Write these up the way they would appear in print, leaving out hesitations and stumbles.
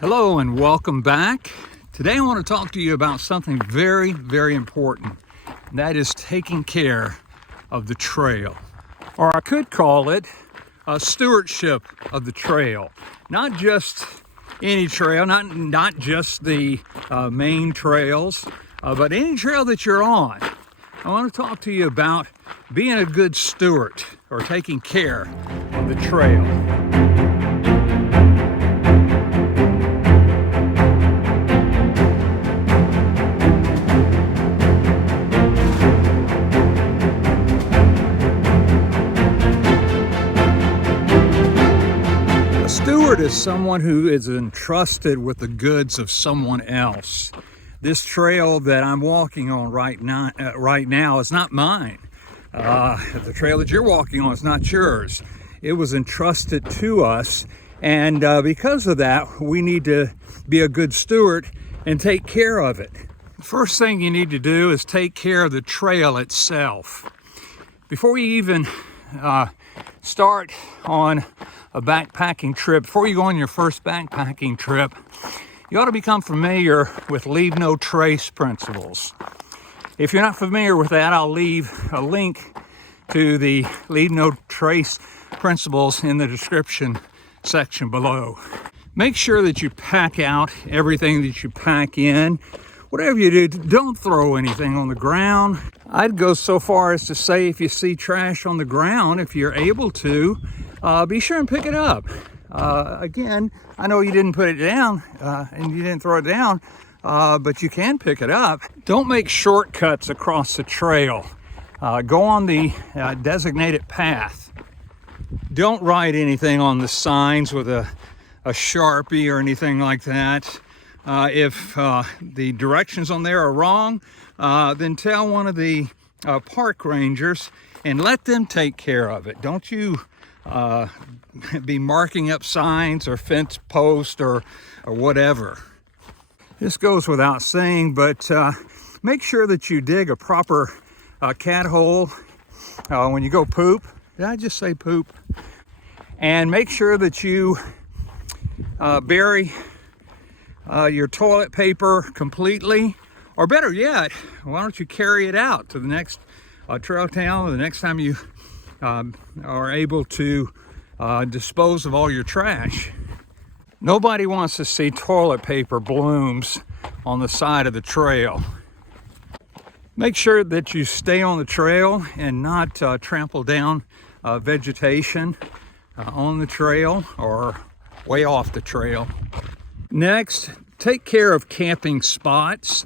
Hello and welcome back. Today I want to talk to you about something very, very important. And that is taking care of the trail. Or I could call it a stewardship of the trail. Not just any trail, not just the main trails, but any trail that you're on. I want to talk to you about being a good steward or taking care of the trail. A steward is someone who is entrusted with the goods of someone else. This trail that I'm walking on right now is not mine. The trail that you're walking on is not yours. It was entrusted to us, and because of that, we need to be a good steward and take care of it. The first thing you need to do is take care of the trail itself. Before you even start on a backpacking trip, before you go on your first backpacking trip, you ought to become familiar with leave no trace principles. If you're not familiar with that, I'll leave a link to the leave no trace principles in the description section below. Make sure that you pack out everything that you pack in. Whatever you do, don't throw anything on the ground. I'd go so far as to say if you see trash on the ground, if you're able to, be sure and pick it up. Again, I know you didn't put it down and you didn't throw it down, but you can pick it up. Don't make shortcuts across the trail. Go on the designated path. Don't write anything on the signs with a Sharpie or anything like that. If the directions on there are wrong, then tell one of the park rangers and let them take care of it. Don't you be marking up signs or fence posts or whatever. This goes without saying, but make sure that you dig a proper cat hole when you go poop. Did I just say poop? And make sure that you bury your toilet paper completely, or better yet, why don't you carry it out to the next trail town, or the next time you are able to dispose of all your trash. Nobody wants to see toilet paper blooms on the side of the trail. Make sure that you stay on the trail and not trample down vegetation on the trail or way off the trail. Next, take care of camping spots.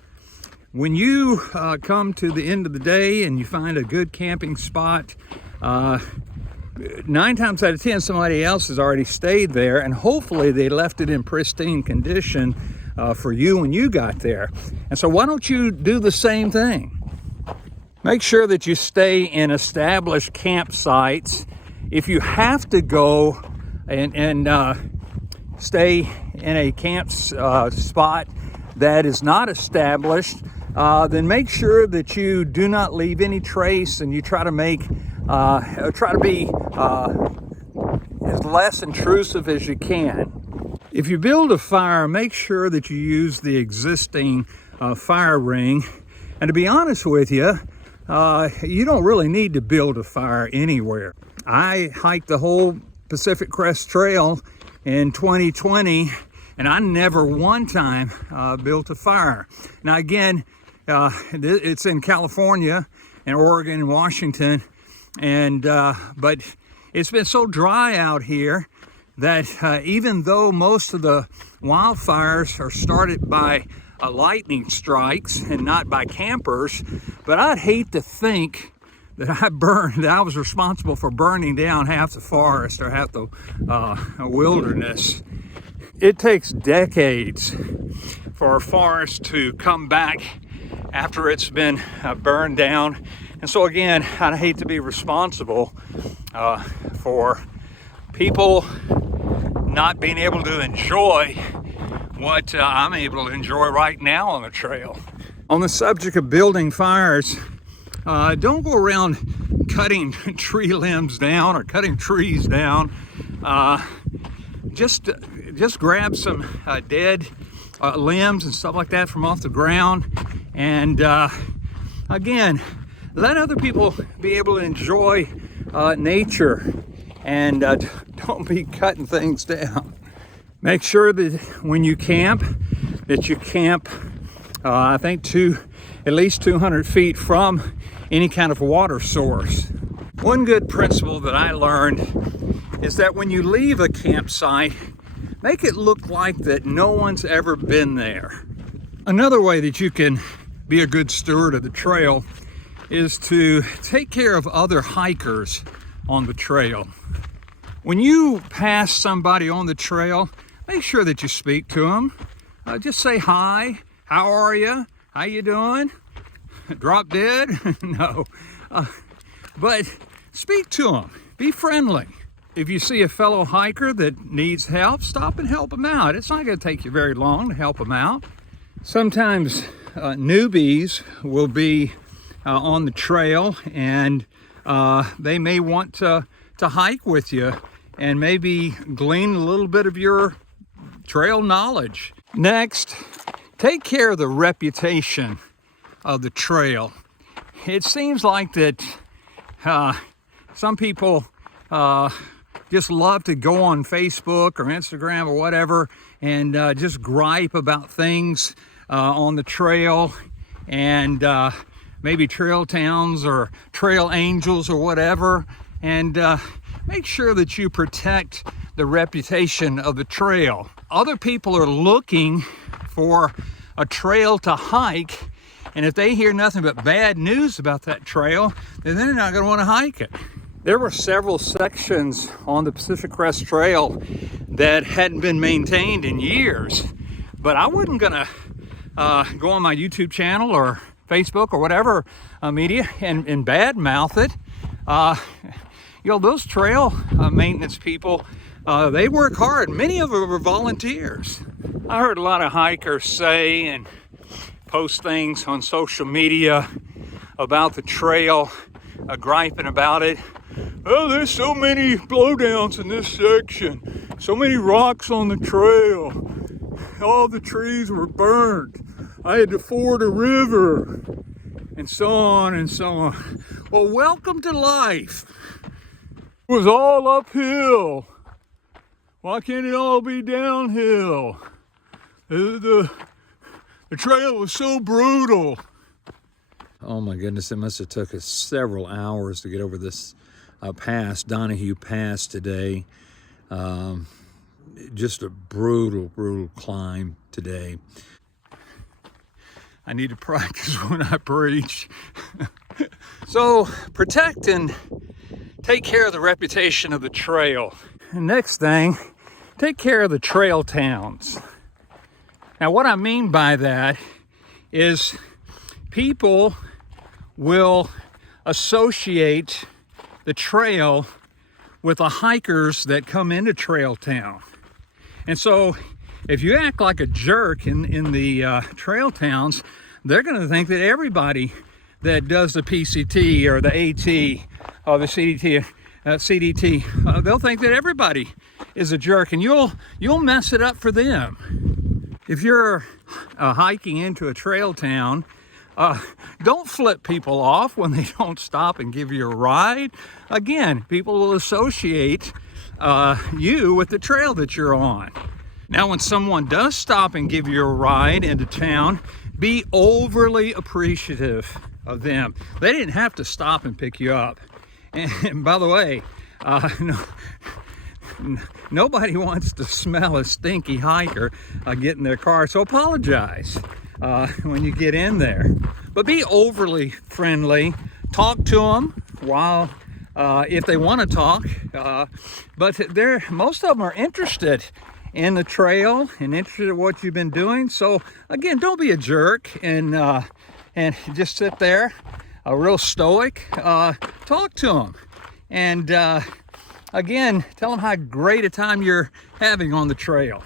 When you come to the end of the day and you find a good camping spot, 9 times out of 10, somebody else has already stayed there, and hopefully they left it in pristine condition for you when you got there. And so why don't you do the same thing? Make sure that you stay in established campsites. If you have to go and stay in a camp spot that is not established, then make sure that you do not leave any trace, and you try to be as less intrusive as you can. If you build a fire, make sure that you use the existing fire ring. And to be honest with you, you don't really need to build a fire anywhere. I hiked the whole Pacific Crest Trail in 2020, and I never one time built a fire. Now again, it's in California and Oregon and Washington, and but it's been so dry out here that even though most of the wildfires are started by lightning strikes and not by campers, but I'd hate to think that I was responsible for burning down half the forest or half the wilderness. It takes decades for a forest to come back after it's been burned down. And so again, I'd hate to be responsible for people not being able to enjoy what I'm able to enjoy right now on the trail. On the subject of building fires, don't go around cutting tree limbs down or cutting trees down. just grab some dead limbs and stuff like that from off the ground, and again, let other people be able to enjoy nature, and don't be cutting things down. Make sure that when you camp, that you camp, I think, at least 200 feet from any kind of water source. One good principle that I learned is that when you leave a campsite, make it look like that no one's ever been there. Another way that you can be a good steward of the trail is to take care of other hikers on the trail. When you pass somebody on the trail, make sure that you speak to them. Just say hi, how are you, how you doing? Drop dead? No. But speak to them, be friendly. If you see a fellow hiker that needs help, stop and help them out. It's not going to take you very long to help them out. Sometimes newbies will be on the trail, and they may want to hike with you and maybe glean a little bit of your trail knowledge. Next, take care of the reputation of the trail. It seems like that some people just love to go on Facebook or Instagram or whatever and just gripe about things on the trail, and maybe trail towns or trail angels or whatever, and make sure that you protect the reputation of the trail. Other people are looking for a trail to hike, and if they hear nothing but bad news about that trail, then they're not going to want to hike it. There were several sections on the Pacific Crest Trail that hadn't been maintained in years, but I wasn't going to go on my YouTube channel or Facebook or whatever media and badmouth it. Those trail maintenance people, they work hard. Many of them are volunteers. I heard a lot of hikers say and post things on social media about the trail, griping about it. Oh, there's so many blowdowns in this section, so many rocks on the trail. All the trees were burned. I had to ford a river, and so on and so on. Well, welcome to life. It was all uphill. Why can't it all be downhill? The trail was so brutal. Oh my goodness, it must have took us several hours to get over this pass, Donahue Pass today. Just a brutal climb today. I need to practice when I preach. So protect and take care of the reputation of the trail. And next thing, take care of the trail towns. Now what I mean by that is people will associate the trail with the hikers that come into Trail Town. And so if you act like a jerk in the trail towns, they're going to think that everybody that does the PCT or the AT or the CDT, they'll think that everybody is a jerk, and you'll mess it up for them. If you're hiking into a trail town, don't flip people off when they don't stop and give you a ride. Again, people will associate you with the trail that you're on. Now, when someone does stop and give you a ride into town, be overly appreciative of them. They didn't have to stop and pick you up. And by the way, nobody wants to smell a stinky hiker get in their car, so apologize when you get in there. But be overly friendly. Talk to them while, if they want to talk. But most of them are interested in the trail and interested in what you've been doing. So again, don't be a jerk and just sit there, real stoic. Talk to them, and again, tell them how great a time you're having on the trail.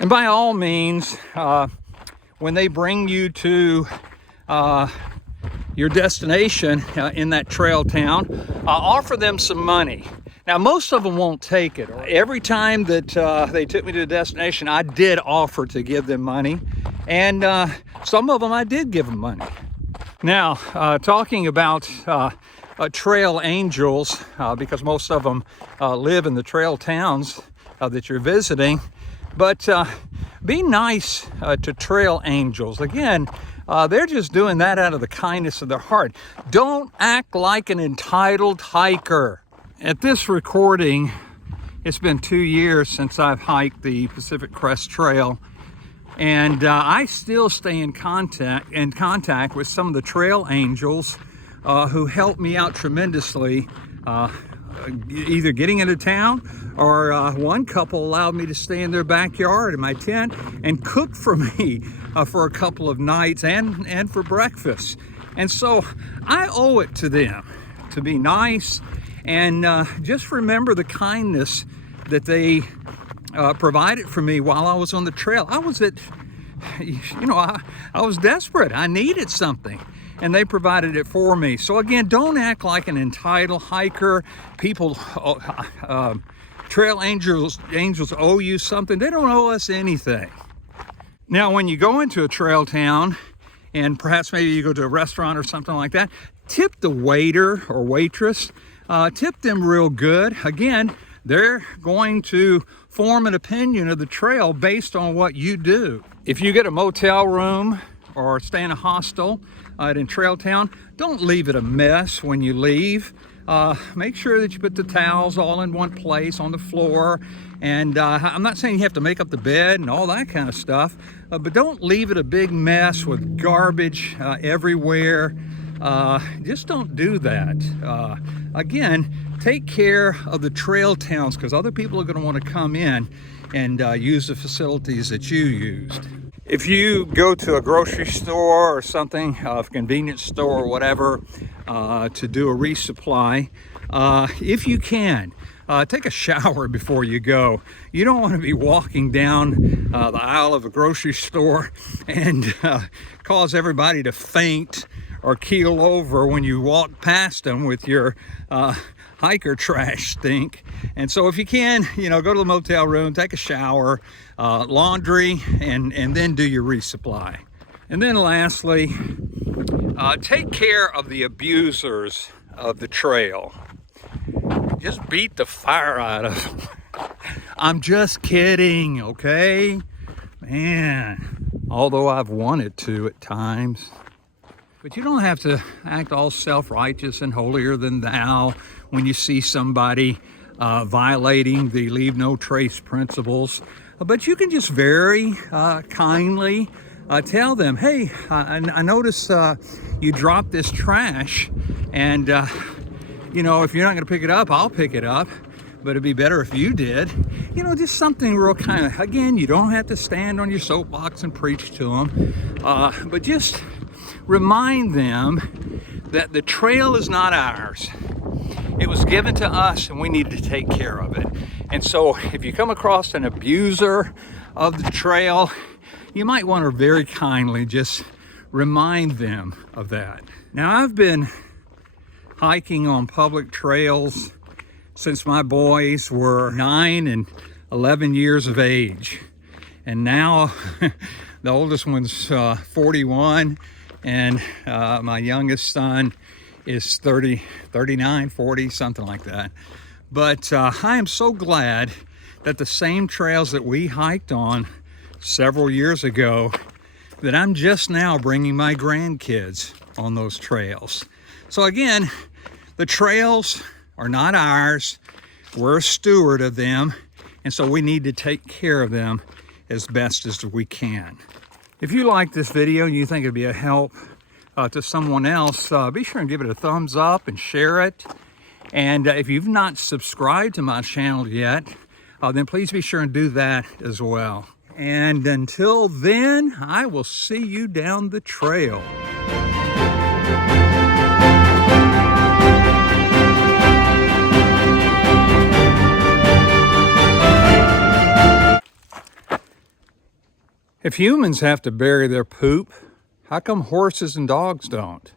And by all means, when they bring you to your destination in that trail town, offer them some money. Now, most of them won't take it. Every time that they took me to the destination, I did offer to give them money. And some of them I did give them money. Now, talking about trail angels, because most of them live in the trail towns that you're visiting. But be nice to trail angels. Again, they're just doing that out of the kindness of their heart. Don't act like an entitled hiker. At this recording, it's been 2 years since I've hiked the Pacific Crest Trail, and I still stay in contact with some of the trail angels who helped me out tremendously, either getting into town, or one couple allowed me to stay in their backyard in my tent and cook for me for a couple of nights and for breakfast. And so I owe it to them to be nice and just remember the kindness that they provided for me while I was on the trail. I was I was desperate. I needed something, and they provided it for me. So again, don't act like an entitled hiker. People, trail angels owe you something. They don't owe us anything. Now, when you go into a trail town, and perhaps maybe you go to a restaurant or something like that, tip the waiter or waitress. Tip them real good. Again, they're going to form an opinion of the trail based on what you do. If you get a motel room or stay in a hostel in Trail Town, don't leave it a mess when you leave. Make sure that you put the towels all in one place on the floor. And I'm not saying you have to make up the bed and all that kind of stuff, but don't leave it a big mess with garbage everywhere. Just don't do that. Again, take care of the trail towns, because other people are going to want to come in and use the facilities that you used. If you go to a grocery store or something, a convenience store or whatever, to do a resupply, if you can, take a shower before you go. You don't want to be walking down the aisle of a grocery store and cause everybody to faint or keel over when you walk past them with your hiker trash stink. And so if you can, go to the motel room, take a shower, laundry, and then do your resupply. And then lastly, take care of the abusers of the trail. Just beat the fire out of them. I'm just kidding, okay? Man, although I've wanted to at times. But you don't have to act all self-righteous and holier than thou when you see somebody violating the leave no trace principles. But you can just very kindly tell them, hey, I noticed you dropped this trash, and if you're not going to pick it up, I'll pick it up, but it'd be better if you did. Just something real kind of, again, you don't have to stand on your soapbox and preach to them, but just remind them that the trail is not ours. It was given to us, and we need to take care of it. And so if you come across an abuser of the trail, you might want to very kindly just remind them of that. Now, I've been hiking on public trails since my boys were 9 and 11 years of age. And now the oldest one's 41, and my youngest son is 30, 39, 40, something like that. But I am so glad that the same trails that we hiked on several years ago, that I'm just now bringing my grandkids on those trails. So again, the trails are not ours. We're a steward of them, and so we need to take care of them as best as we can. If you like this video and you think it'd be a help to someone else, be sure and give it a thumbs up and share it. And if you've not subscribed to my channel yet, then please be sure and do that as well. And until then, I will see you down the trail. If humans have to bury their poop, how come horses and dogs don't?